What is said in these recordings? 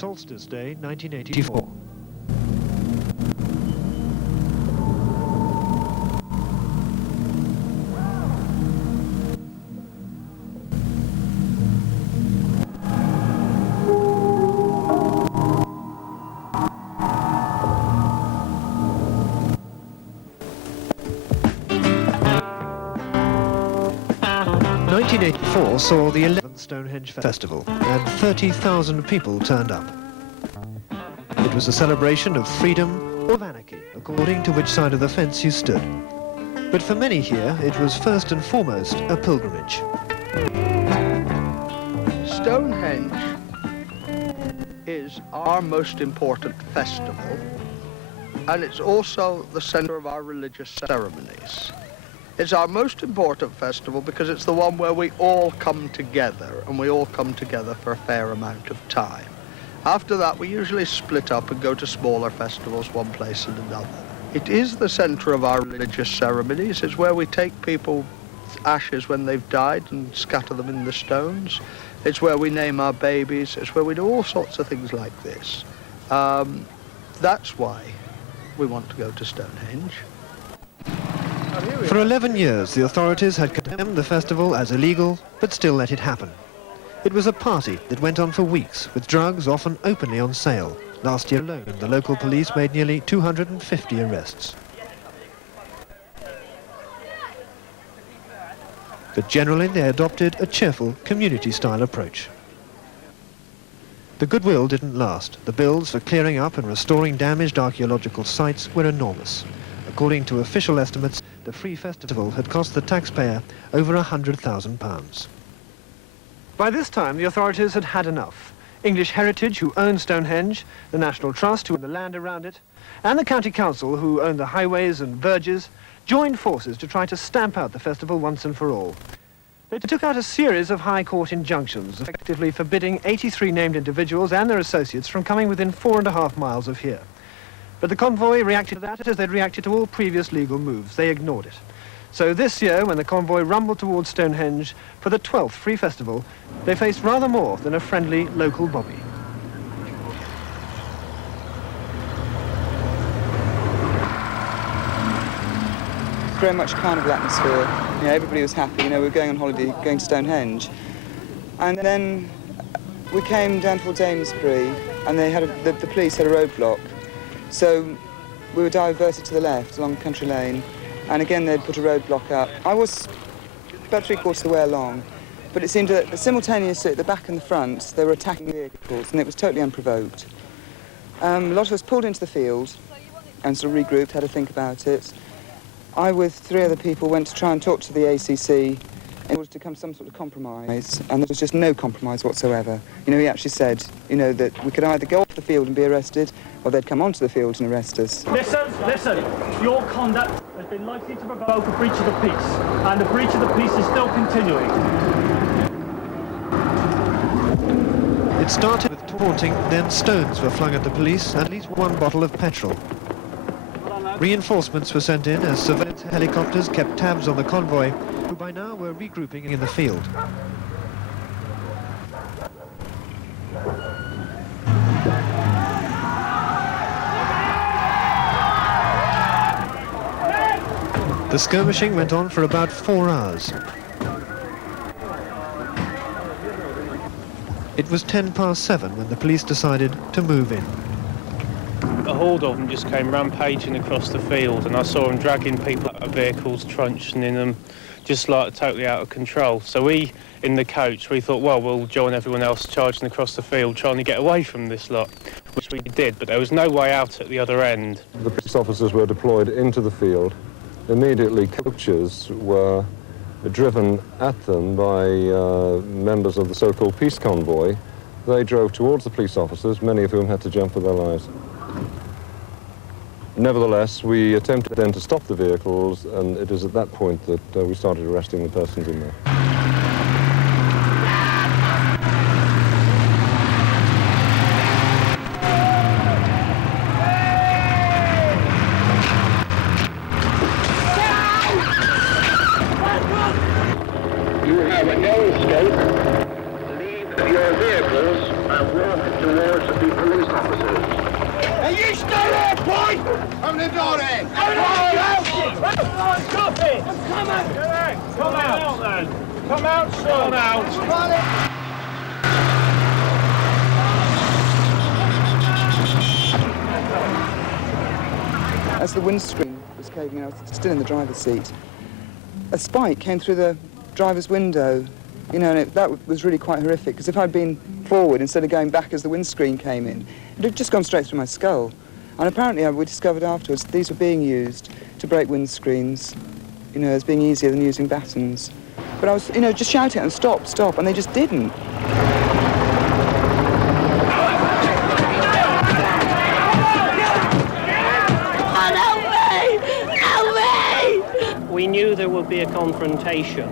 Solstice Day 1984. '84 saw the 11th Stonehenge Festival, and 30,000 people turned up. It was a celebration of freedom or of anarchy, according to which side of the fence you stood. But for many here, it was first and foremost a pilgrimage. Stonehenge is our most important festival, and it's also the center of our religious ceremonies. It's our most important festival because it's the one where we all come together, and we all come together for a fair amount of time. After that, we usually split up and go to smaller festivals, one place and another. It is the center of our religious ceremonies. It's where we take people's ashes when they've died and scatter them in the stones. It's where we name our babies. It's where we do all sorts of things like this. That's why we want to go to Stonehenge. For 11 years, the authorities had condemned the festival as illegal, but still let it happen. It was a party that went on for weeks, with drugs often openly on sale. Last year alone, the local police made nearly 250 arrests. But generally, they adopted a cheerful, community-style approach. The goodwill didn't last. The bills for clearing up and restoring damaged archaeological sites were enormous. According to official estimates, the free festival had cost the taxpayer over £100,000. By this time, the authorities had had enough. English Heritage, who owned Stonehenge, the National Trust, who owned the land around it, and the County Council, who owned the highways and verges, joined forces to try to stamp out the festival once and for all. They took out a series of High Court injunctions, effectively forbidding 83 named individuals and their associates from coming within 4.5 miles of here. But the convoy reacted to that as they'd reacted to all previous legal moves. They ignored it. So this year, when the convoy rumbled towards Stonehenge for the 12th Free Festival, they faced rather more than a friendly local bobby. Very much carnival atmosphere. You know, everybody was happy. You know, we were going on holiday, going to Stonehenge. And then we came down towards Amesbury, and they had the police had a roadblock. So we were diverted to the left along Country Lane, and again they'd put a roadblock up. I was about 3/4 of the way along, but it seemed that simultaneously at the back and the front they were attacking vehicles, and it was totally unprovoked. A lot of us pulled into the field and sort of regrouped, had a think about it. I, with 3 other people, went to try and talk to the ACC in order to come to some sort of compromise, and there was just no compromise whatsoever. You know, he actually said, you know, that we could either go off the field and be arrested, or they'd come onto the field and arrest us. Listen, your conduct has been likely to provoke a breach of the peace, and the breach of the peace is still continuing. It started with taunting, then stones were flung at the police, and at least 1 bottle of petrol. Reinforcements were sent in as surveillance helicopters kept tabs on the convoy, who by now were regrouping in the field. The skirmishing went on for about 4 hours. It was 7:10 when the police decided to move in. A horde of them just came rampaging across the field, and I saw them dragging people out of vehicles, truncheoning in them, just like totally out of control. So we, in the coach, we thought, well, we'll join everyone else charging across the field, trying to get away from this lot, which we did, but there was no way out at the other end. The police officers were deployed into the field. Immediately, coaches were driven at them by members of the so-called peace convoy. They drove towards the police officers, many of whom had to jump for their lives. Nevertheless, we attempted then to stop the vehicles, and it is at that point that we started arresting the persons in there. You have no escape. Leave your vehicles and walk towards the police officers. Are you still there, boy? Open the door then! Come out! Come out then! Come out, son! Come out! As the windscreen was caving in, I was still in the driver's seat. A spike came through the driver's window, you know, and that was really quite horrific, because if I'd been forward instead of going back as the windscreen came in, it had just gone straight through my skull. And apparently, we discovered afterwards, these were being used to break windscreens, you know, as being easier than using batons. But I was, you know, just shouting at them, stop, stop, and they just didn't. We knew there would be a confrontation.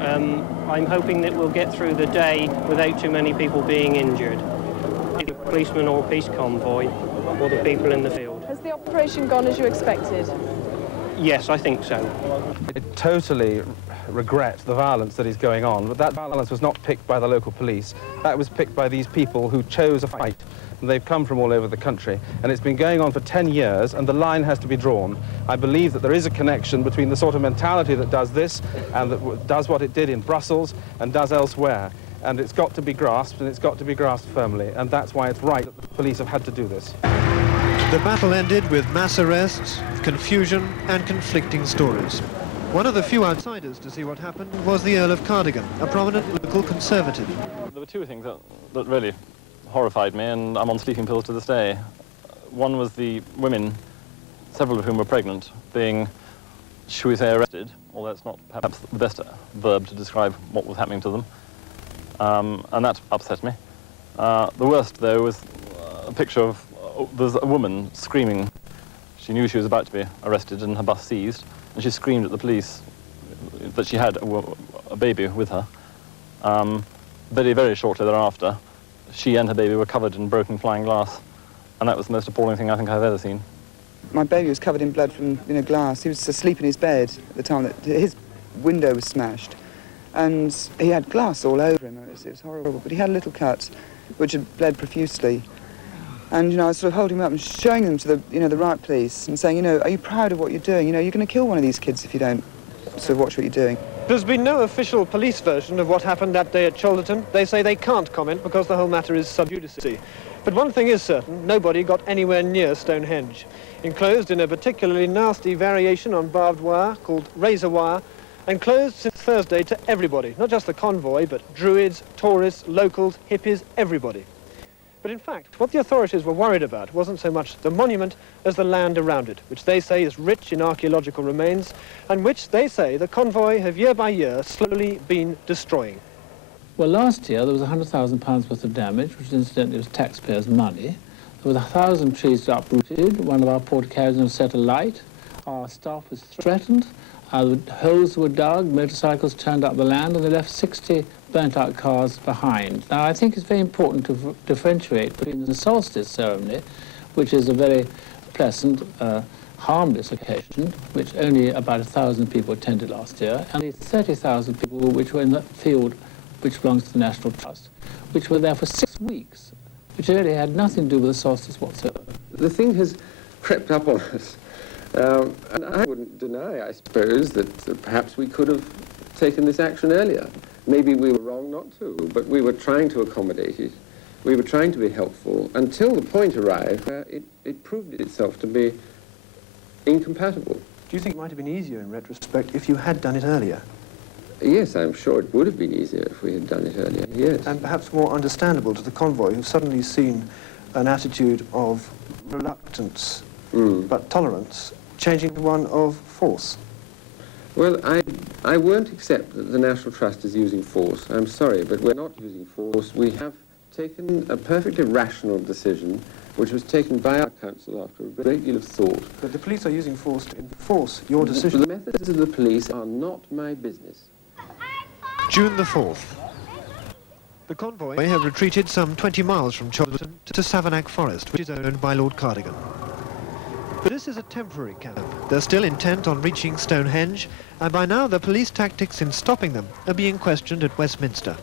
I'm hoping that we'll get through the day without too many people being injured. Either policemen or peace convoy, or the people in the field. Has the operation gone as you expected? Yes, I think so. I totally regret the violence that is going on, but that violence was not picked by the local police. That was picked by these people who chose a fight. They've come from all over the country, and it's been going on for 10 years, and the line has to be drawn. I believe that there is a connection between the sort of mentality that does this and that does what it did in Brussels and does elsewhere. And it's got to be grasped, and it's got to be grasped firmly, and that's why it's right that the police have had to do this. The battle ended with mass arrests, confusion and conflicting stories. One of the few outsiders to see what happened was the Earl of Cardigan, a prominent local Conservative. There were two things that really horrified me, and I'm on sleeping pills to this day. One was the women, several of whom were pregnant, being, shall we say, arrested, although that's not perhaps the best verb to describe what was happening to them, and that upset me. The worst, though, was a picture of there's a woman screaming. She knew she was about to be arrested and her bus seized, and she screamed at the police that she had a baby with her. Very, very shortly thereafter, she and her baby were covered in broken flying glass, and that was the most appalling thing I think I've ever seen. My baby was covered in blood from, you know, glass. He was asleep in his bed at the time that his window was smashed, and he had glass all over him. It was horrible, but he had a little cut, which had bled profusely. And, you know, I was sort of holding him up and showing them to the, you know, the riot police and saying, you know, are you proud of what you're doing? You know, you're going to kill one of these kids if you don't sort of watch what you're doing. There's been no official police version of what happened that day at Cholderton. They say they can't comment because the whole matter is sub judice. But one thing is certain, nobody got anywhere near Stonehenge. Enclosed in a particularly nasty variation on barbed wire called razor wire, and closed since Thursday to everybody, not just the convoy, but druids, tourists, locals, hippies, everybody. But in fact, what the authorities were worried about wasn't so much the monument as the land around it, which they say is rich in archaeological remains, and which they say the convoy have year by year slowly been destroying. Well, last year there was £100,000 worth of damage, which incidentally was taxpayers' money. There was 1,000 trees uprooted, one of our porta-cabins was set alight, our staff was threatened, the holes were dug, motorcycles turned up the land, and they left 60 burnt-out cars behind. Now, I think it's very important to differentiate between the solstice ceremony, which is a very pleasant, harmless occasion, which only about 1,000 people attended last year, and the 30,000 people which were in the field which belongs to the National Trust, which were there for 6 weeks, which really had nothing to do with the solstice whatsoever. The thing has crept up on us. And I wouldn't deny, I suppose, that perhaps we could have taken this action earlier. Maybe we were wrong not to, but we were trying to accommodate it. We were trying to be helpful until the point arrived where it proved itself to be incompatible. Do you think it might have been easier in retrospect if you had done it earlier? Yes, I'm sure it would have been easier if we had done it earlier, yes. And perhaps more understandable to the convoy, who've suddenly seen an attitude of reluctance, but tolerance, changing to one of force. Well, I won't accept that the National Trust is using force. I'm sorry, but we're not using force. We have taken a perfectly rational decision, which was taken by our council after a great deal of thought. But the police are using force to enforce your decision. The methods of the police are not my business. June the 4th. The convoy have retreated some 20 miles from Cholderton to Savernake Forest, which is owned by Lord Cardigan. But this is a temporary camp. They're still intent on reaching Stonehenge, and by now the police tactics in stopping them are being questioned at Westminster.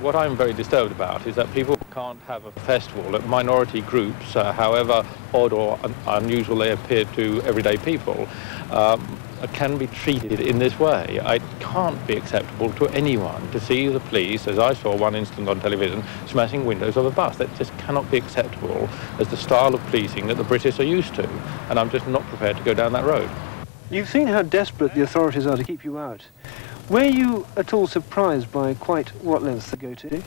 What I'm very disturbed about is that people can't have a festival, that minority groups, however odd or unusual they appear to everyday people, can be treated in this way. It can't be acceptable to anyone to see the police, as I saw one instance on television, smashing windows of a bus. That just cannot be acceptable as the style of policing that the British are used to, and I'm just not prepared to go down that road. You've seen how desperate the authorities are to keep you out. Were you at all surprised by quite what lengths they go to?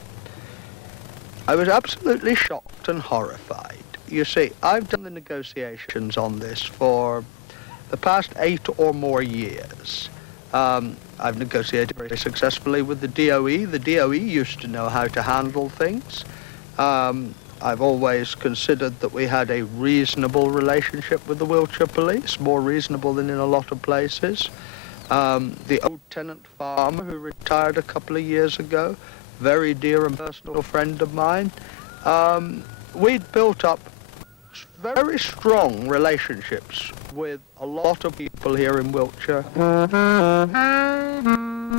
I was absolutely shocked and horrified. You see, I've done the negotiations on this for the past 8 or more years. I've negotiated very successfully with the DOE. The DOE used to know how to handle things. I've always considered that we had a reasonable relationship with the Wiltshire Police, more reasonable than in a lot of places. The old tenant farmer who retired a couple of years ago, very dear and personal friend of mine, we'd built up very strong relationships with a lot of people here in Wiltshire.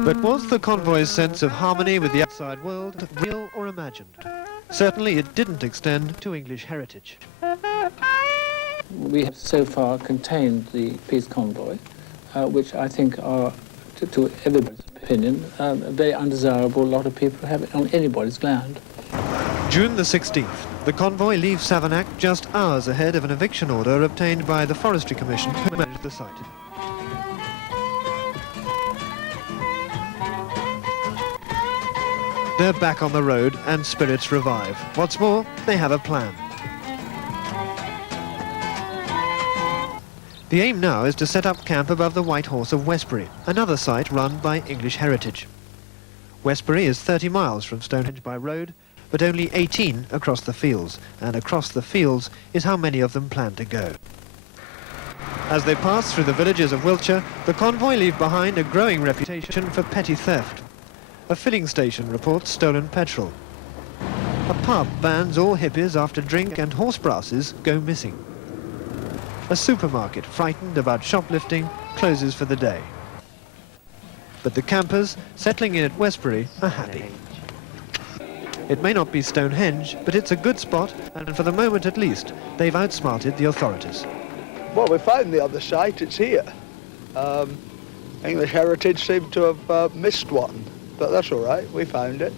But was the convoy's sense of harmony with the outside world real or imagined? Certainly it didn't extend to English heritage. We have so far contained the peace convoy, which I think are, to everybody's opinion, very undesirable. A lot of people have it on anybody's land. June the 16th, the convoy leaves Savernake just hours ahead of an eviction order obtained by the Forestry Commission who managed the site. They're back on the road and spirits revive. What's more, they have a plan. The aim now is to set up camp above the White Horse of Westbury, another site run by English heritage. Westbury is 30 miles from Stonehenge by road, but only 18 across the fields, and across the fields is how many of them plan to go. As they pass through the villages of Wiltshire, the convoy leave behind a growing reputation for petty theft. A filling station reports stolen petrol. A pub bans all hippies after drink and horse brasses go missing. A supermarket, frightened about shoplifting, closes for the day. But the campers, settling in at Westbury, are happy. It may not be Stonehenge, but it's a good spot, and for the moment at least, they've outsmarted the authorities. Well, we found the other site, it's here. English heritage seemed to have missed one, but that's all right, we found it,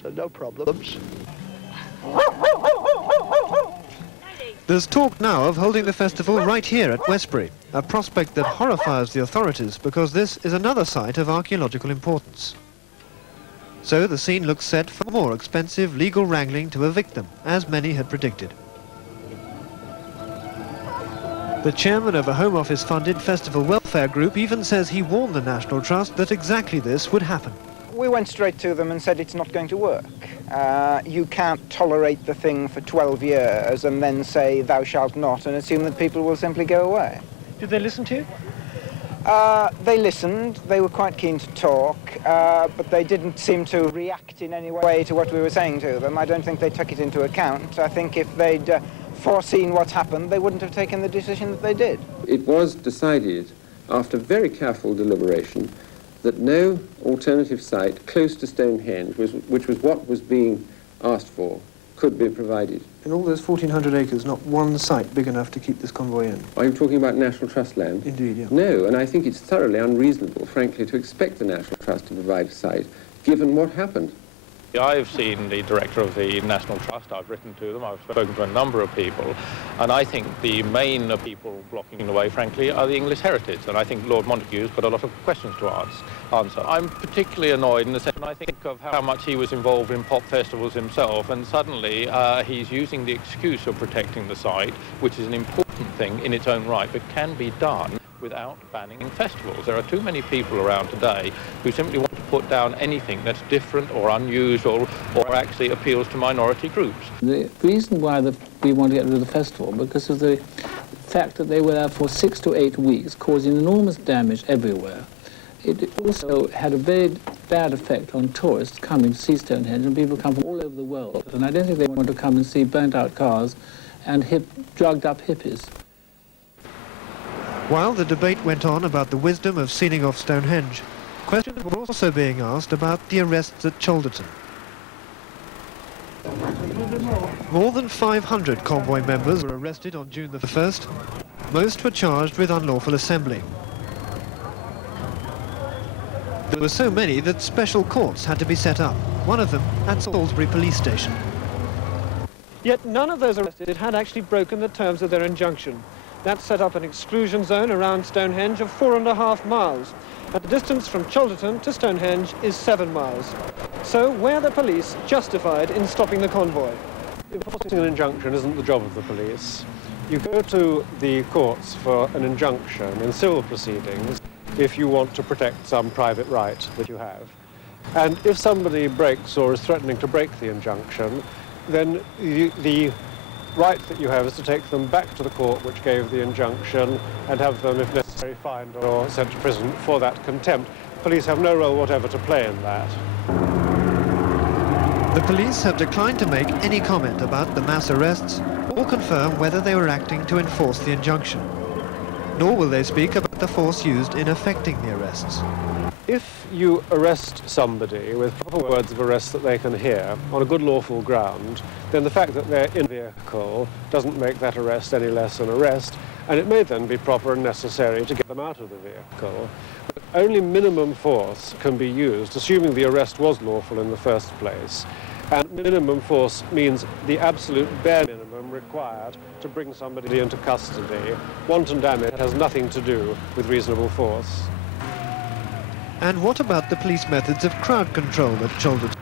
so no problems. There's talk now of holding the festival right here at Westbury, a prospect that horrifies the authorities because this is another site of archaeological importance. So the scene looks set for more expensive legal wrangling to evict them, as many had predicted. The chairman of a Home Office-funded festival welfare group even says he warned the National Trust that exactly this would happen. We went straight to them and said it's not going to work. You can't tolerate the thing for 12 years and then say thou shalt not and assume that people will simply go away. Did they listen to you? They listened, they were quite keen to talk, but they didn't seem to react in any way to what we were saying to them. I don't think they took it into account. I think if they'd foreseen what happened, they wouldn't have taken the decision that they did. It was decided, after very careful deliberation, that no alternative site close to Stonehenge, which was what was being asked for, could be provided. In all those 1,400 acres, not one site big enough to keep this convoy in? Are you talking about National Trust land? Indeed, yeah. No, and I think it's thoroughly unreasonable, frankly, to expect the National Trust to provide a site, given what happened. I've seen the director of the National Trust, I've written to them, I've spoken to a number of people, and I think the main people blocking the way, frankly, are the English heritage, and I think Lord Montagu's got a lot of questions to answer. I'm particularly annoyed in the sense when I think of how much he was involved in pop festivals himself, and suddenly he's using the excuse of protecting the site, which is an important thing in its own right, but can be done without banning festivals. There are too many people around today who simply want to put down anything that's different or unusual or actually appeals to minority groups. The reason why we want to get rid of the festival because of the fact that they were there for 6 to 8 weeks, causing enormous damage everywhere. It also had a very bad effect on tourists coming to see Stonehenge, and people come from all over the world. And I don't think they want to come and see burnt-out cars and drugged-up hippies. While the debate went on about the wisdom of sealing off Stonehenge, questions were also being asked about the arrests at Cholderton. More than 500 convoy members were arrested on June the 1st. Most were charged with unlawful assembly. There were so many that special courts had to be set up, one of them at Salisbury police station. Yet none of those arrested had actually broken the terms of their injunction. That set up an exclusion zone around Stonehenge of 4.5 miles. And the distance from Cholderton to Stonehenge is 7 miles. So were the police justified in stopping the convoy? Enforcing an injunction isn't the job of the police. You go to the courts for an injunction in civil proceedings if you want to protect some private right that you have. And if somebody breaks or is threatening to break the injunction, then the right that you have is to take them back to the court which gave the injunction and have them, if necessary, fined or sent to prison for that contempt. Police have no role whatever to play in that. The police have declined to make any comment about the mass arrests or confirm whether they were acting to enforce the injunction. Nor will they speak about the force used in effecting the arrests. If you arrest somebody with proper words of arrest that they can hear on a good lawful ground, then the fact that they're in a vehicle doesn't make that arrest any less an arrest, and it may then be proper and necessary to get them out of the vehicle. But only minimum force can be used, assuming the arrest was lawful in the first place. And minimum force means the absolute bare minimum required to bring somebody into custody. Wanton damage has nothing to do with reasonable force. And what about the police methods of crowd control at Cholderton?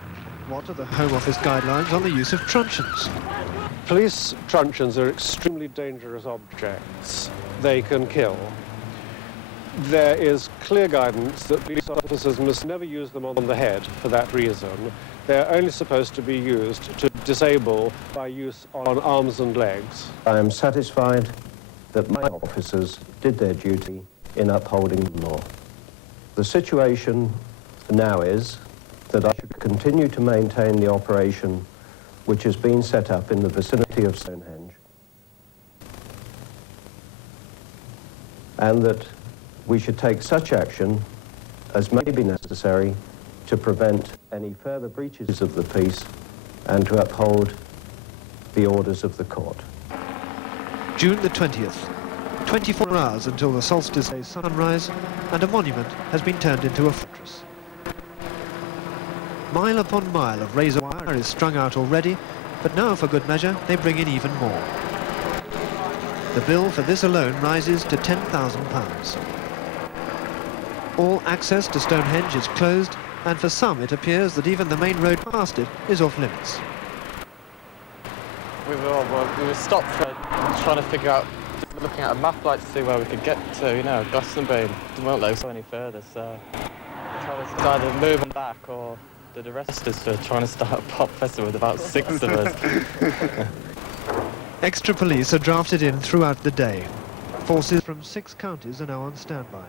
What are the Home Office guidelines on the use of truncheons? Police truncheons are extremely dangerous objects. They can kill. There is clear guidance that police officers must never use them on the head for that reason. They're only supposed to be used to disable by use on arms and legs. I am satisfied that my officers did their duty in upholding the law. The situation now is that I should continue to maintain the operation which has been set up in the vicinity of Stonehenge, and that we should take such action as may be necessary to prevent any further breaches of the peace and to uphold the orders of the court. June the 20th. 24 hours until the solstice day sunrise, and a monument has been turned into a fortress. Mile upon mile of razor wire is strung out already, but now for good measure they bring in even more. The bill for this alone rises to £10,000. All access to Stonehenge is closed, and for some it appears that even the main road past it is off limits. We were stopped for trying to figure out, looking at a map like to see where we could get to, Glastonbury won't let us go any further, so we tried to either move them back or they'd arrest us for trying to start a pop festival with about 6 of us. Extra police are drafted in throughout the day. Forces from 6 counties are now on standby.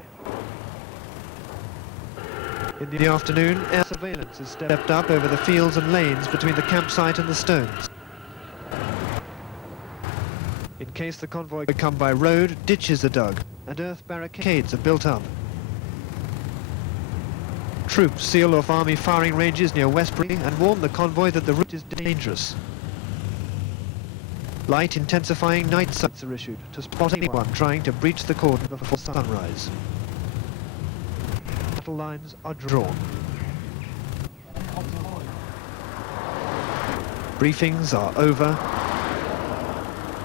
In the afternoon, air surveillance is stepped up over the fields and lanes between the campsite and the stones. In case the convoy could come by road, ditches are dug and earth barricades are built up. Troops seal off army firing ranges near Westbury and warn the convoy that the route is dangerous. Light intensifying night sights are issued to spot anyone trying to breach the cordon before sunrise. Battle lines are drawn. Briefings are over.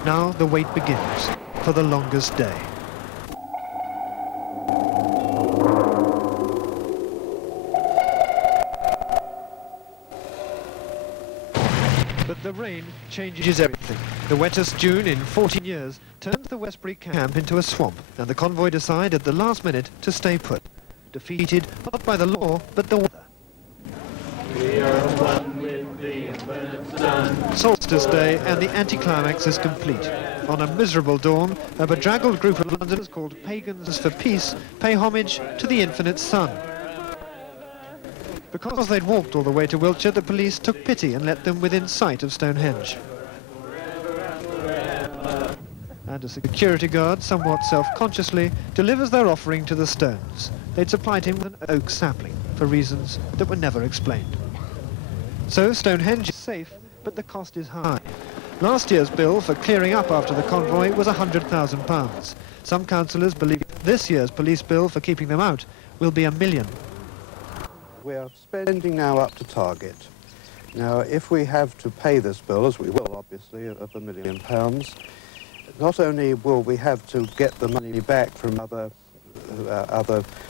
Now the wait begins for the longest day. But the rain changes everything. The wettest June in 14 years turns the Westbury camp into a swamp, and the convoy decide at the last minute to stay put, defeated not by the law but the weather. We are one with the infinite sun. Solstice Day, and the anticlimax is complete. On a miserable dawn, a bedraggled group of Londoners called Pagans for Peace pay homage to the infinite sun. Because they'd walked all the way to Wiltshire, the police took pity and let them within sight of Stonehenge. And a security guard, somewhat self-consciously, delivers their offering to the stones. They'd supplied him with an oak sapling, for reasons that were never explained. So Stonehenge is safe, but the cost is high. Last year's bill for clearing up after the convoy was £100,000. Some councillors believe this year's police bill for keeping them out will be £1 million. We are spending now up to target. Now, if we have to pay this bill, as we will obviously, of £1 million, not only will we have to get the money back from other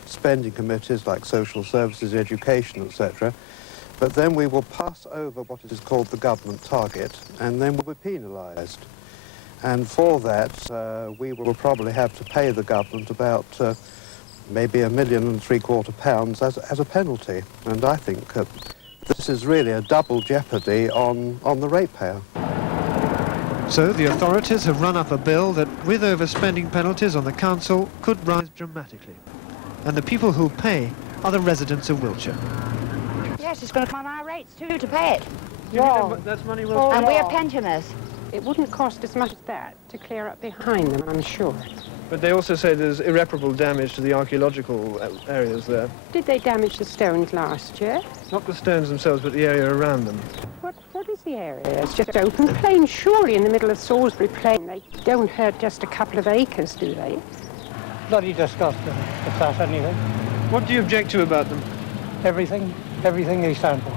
spending committees like social services, education, etc., but then we will pass over what is called the government target, and then we'll be penalised. And for that, we will probably have to pay the government about maybe £1.75 million as a penalty. And I think this is really a double jeopardy on the ratepayer. So the authorities have run up a bill that, with overspending penalties on the council, could rise dramatically. And the people who'll pay are the residents of Wiltshire. Yes, it's going to come on our rates too to pay it. Yeah. That's money well And we're pensioners. It wouldn't cost as much as that to clear up behind them, I'm sure. But they also say there's irreparable damage to the archaeological areas there. Did they damage the stones last year? Not the stones themselves, but the area around them. What is the area? It's just open plain. Surely in the middle of Salisbury Plain, they don't hurt just a couple of acres, do they? Bloody disgusting, if that's anything. What do you object to about them? Everything they stand for.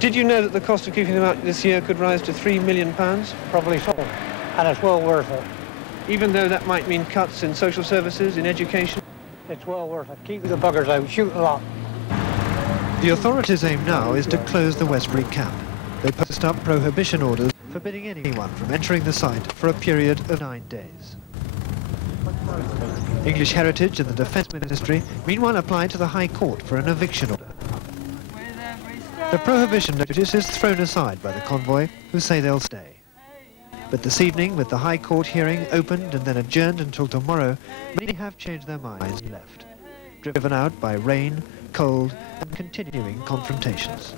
Did you know that the cost of keeping them out this year could rise to £3 million? Probably so, and it's well worth it. Even though that might mean cuts in social services, in education? It's well worth it. Keep the buggers out, shoot a lot. The authorities' aim now is to close the Westbury camp. They post up prohibition orders forbidding anyone from entering the site for a period of 9 days. English Heritage and the Defence Ministry meanwhile applied to the High Court for an eviction order. The prohibition notice is thrown aside by the convoy, who say they'll stay. But this evening, with the High Court hearing opened and then adjourned until tomorrow, many have changed their minds and left, driven out by rain, cold and continuing confrontations.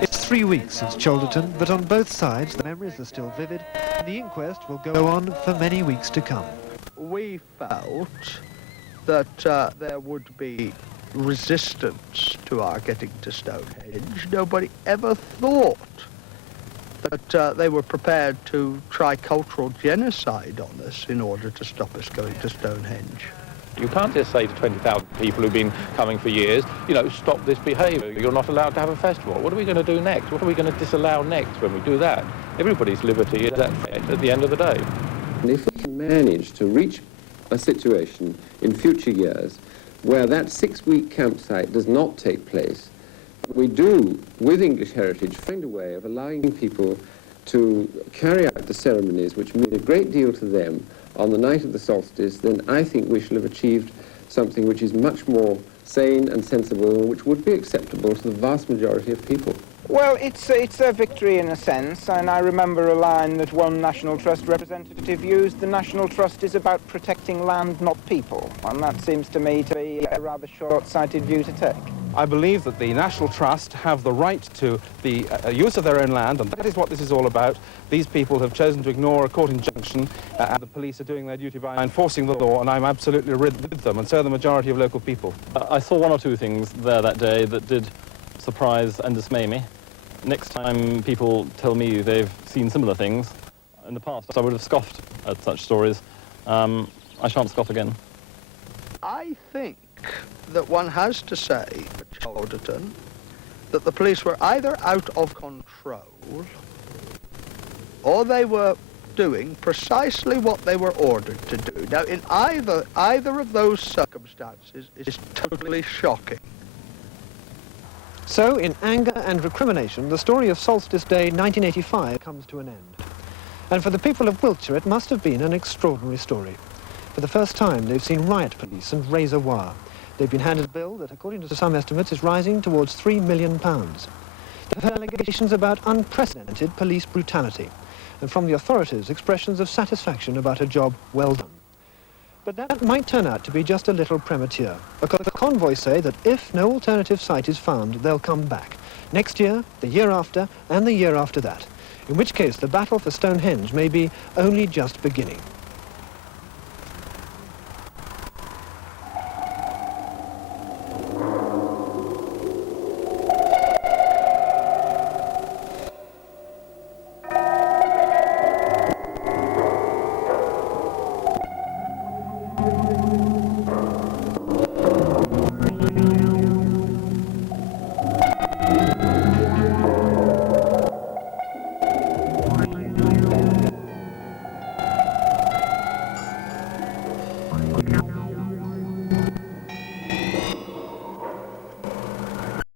It's 3 weeks since Cholderton, but on both sides the memories are still vivid and the inquest will go on for many weeks to come. We felt that there would be resistance to our getting to Stonehenge. Nobody ever thought that they were prepared to try cultural genocide on us in order to stop us going to Stonehenge. You can't just say to 20,000 people who've been coming for years, you know, stop this behaviour. You're not allowed to have a festival. What are we going to do next? What are we going to disallow next when we do that? Everybody's liberty is at the end of the day. And if we can manage to reach a situation in future years where that 6-week campsite does not take place, we do, with English Heritage, find a way of allowing people to carry out the ceremonies which mean a great deal to them on the night of the solstice, then I think we shall have achieved something which is much more sane and sensible and which would be acceptable to the vast majority of people. Well, it's a victory in a sense, and I remember a line that one National Trust representative used: the National Trust is about protecting land, not people, and that seems to me to be a rather short-sighted view to take. I believe that the National Trust have the right to the use of their own land, and that is what this is all about. These people have chosen to ignore a court injunction, and the police are doing their duty by enforcing the law, and I'm absolutely with them, and so are the majority of local people. I saw one or two things there that day that did surprise and dismay me. Next time people tell me they've seen similar things, in the past I would have scoffed at such stories. I shan't scoff again. I think that one has to say at Cholderton that the police were either out of control or they were doing precisely what they were ordered to do. Now, in either of those circumstances is totally shocking. So, in anger and recrimination, the story of Solstice Day 1985 comes to an end. And for the people of Wiltshire, it must have been an extraordinary story. For the first time, they've seen riot police and razor wire. They've been handed a bill that, according to some estimates, is rising towards £3 million. They've heard allegations about unprecedented police brutality, and from the authorities, expressions of satisfaction about a job well done. But that might turn out to be just a little premature, because the convoy say that if no alternative site is found, they'll come back. Next year, the year after, and the year after that. In which case, the battle for Stonehenge may be only just beginning.